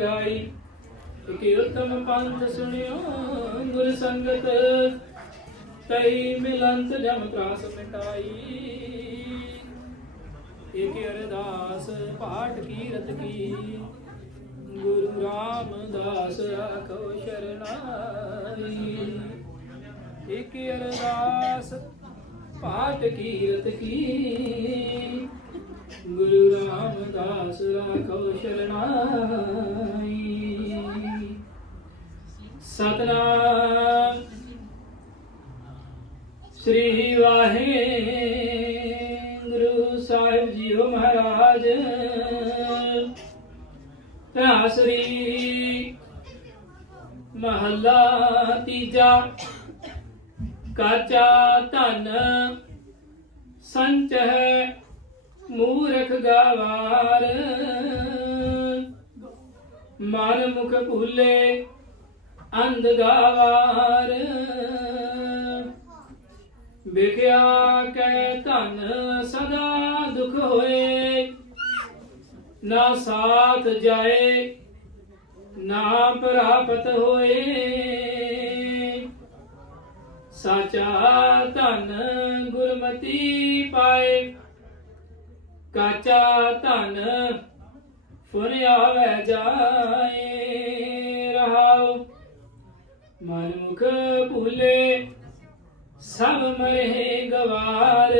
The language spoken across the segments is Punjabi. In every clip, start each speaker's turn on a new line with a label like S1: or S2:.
S1: ਗਾਈ ਕਿ ਉਤਮ ਪੰਥ ਸੁਣਿਓ, ਗੁਰ ਸੰਗਤ। ਕਈ ਮਿਲੰਤ ਜਮ ਤਰਾਸ ਮਿਟਾਈ। ਇਕ ਅਰਦਾਸ ਪਾਠ ਕੀਰਤ ਕੀ। ਗੁਰੂ ਰਾਮਦਾਸ ਆਖੋ ਸ਼ਰਨਾਈ। ਇਕ ਅਰਦਾਸ ਪਾਠ ਕੀਰਤ ਕੀ। ਗੁਰੂ ਰਾਮਦਾਸ ਆਖੋ ਸ਼ਰਨਾਈ। ਸ੍ਰੀ ਵਾਹਿਗੁਰੂ ਸਾਹਿਬ ਜੀਓ ਮਹਾਰਾਜ। ਰਾਸਰੀ ਮਹੱਲਾ ਤੀਜਾ। ਕਾਚਾ ਧਨ ਸੰਚ ਹੈ ਮੂਰਖ ਗਾਵਾਰ। ਮਨ ਮੁਖ ਭੁੱਲੇ ਅੰਧ ਗਾਵਾਰ। ਵਿਖਿਆ ਕੈ ਧਨ ਸਦਾ ਦੁਖ ਹੋਏ, ਨਾ ਸਾਥ ਜਾਏ, ਨਾ ਪ੍ਰਾਪਤ ਹੋਏ। ਸਾਚਾ ਧਨ ਗੁਰਮਤੀ ਪਾਏ, ਕਾਚਾ ਧਨ ਫੁਰ ਆਵੇ ਜਾਏ। ਰਹਾਉ ਮਨ ਮੁਖ ਭੂਲੇ ਸਭ ਮਰੇ ਗਵਾਰ।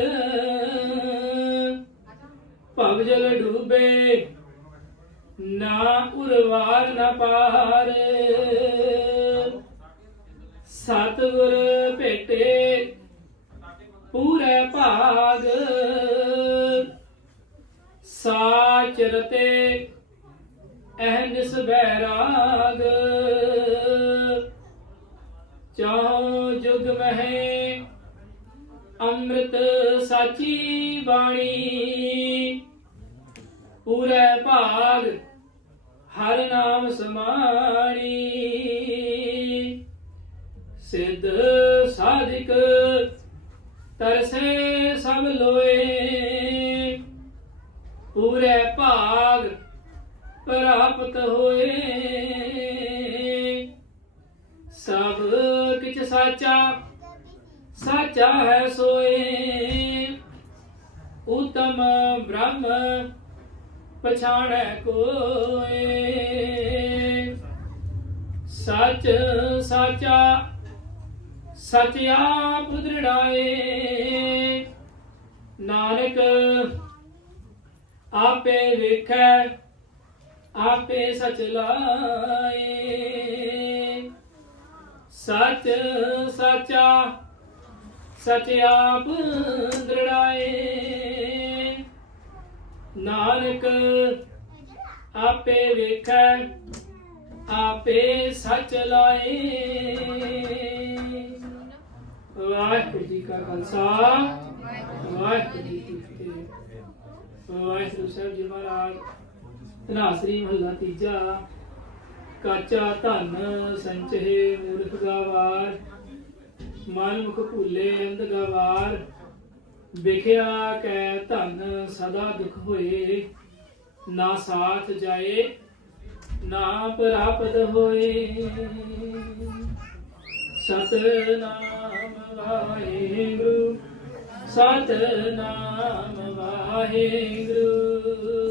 S1: ਭਵ ਜਲ ਡੂਬੇ, ਨਾ ਉਰਵਾਰ, ਨਾ ਪਾਰ। ਸਤਿਗੁਰ ਭੇਟੇ, ਪੂਰੇ ਭਾਗ। ਸਾਚ ਰਤੇ ਅਹਨਿਸ ਬੈਰਾਗ। ਚਾਹੋ ਜੁਗ ਮਹੇ ਅੰਮ੍ਰਿਤ ਸਾਚੀ ਬਾਣੀ। ਪੂਰੇ ਭਾਗ, ਹਰ ਨਾਮ ਸਮਾਣੀ। ਸਿੱਧ ਸਾਧਿਕ, ਤਰਸੇ ਸਭ ਲੋਏ। ਪੂਰੇ ਭਾਗ, ਪ੍ਰਾਪਤ ਹੋਏ। ਸਭ ਕਿਛ ਸਾਚਾ ਸਾਚਾ ਹੈ ਸੋਏ। ਉਤਮ ਬ੍ਰਹਮ ਪਛਾਣੈ ਕੋਏ। ਸਚ ਸਾਚਾ, ਸਚ ਆਪ ਦ੍ਰਿੜਾਏ। ਨਾਨਕ, ਆਪੇ ਵੇਖੈ, ਆਪੇ ਸਚ ਲਾਏ। ਸਚ ਸਾਚਾ ਸਚ ਆਪ ਦ੍ਰਿੜਾਏ। ਨਾਨਕ ਆਪੇ ਵੇਖੈ, ਆਪੇ ਸਚ ਲਾਏ। ਵਾਹਿਗੁਰੂ ਜੀ ਕਾ ਖਾਲਸਾ, ਵਾਹਿਗੁਰੂ ਜੀ ਕੀ ਫਤਿਹ। ਵਾਹਿਗੁਰੂ ਸਾਹਿਬ ਜੀ ਮਹਾਰਾਜ ਤਨਾਸਰੀ ਮਹੱਲਾ ਤੀਜਾ। ਕਾਚਾ ਧਨ ਸੰਚੇ ਮੂਰਖ ਗਵਾਰ ਮਨ ਮੁਖ ਭੁੱਲੇ ਅੰਧ ਗਵਾਰ ਵਿਖਿਆ ਕੈ ਧਨ ਸਦਾ ਦੁਖ ਹੋਏ। ਨਾ ਸਾਥ ਜਾਏ, ਨਾ ਪ੍ਰਾਪਤ ਹੋਏ। ਸਤਨਾਮ ਵਾਹਿਗੁਰੂ ਸਤਨਾਮ ਵਾਹਿਗੁਰੂ।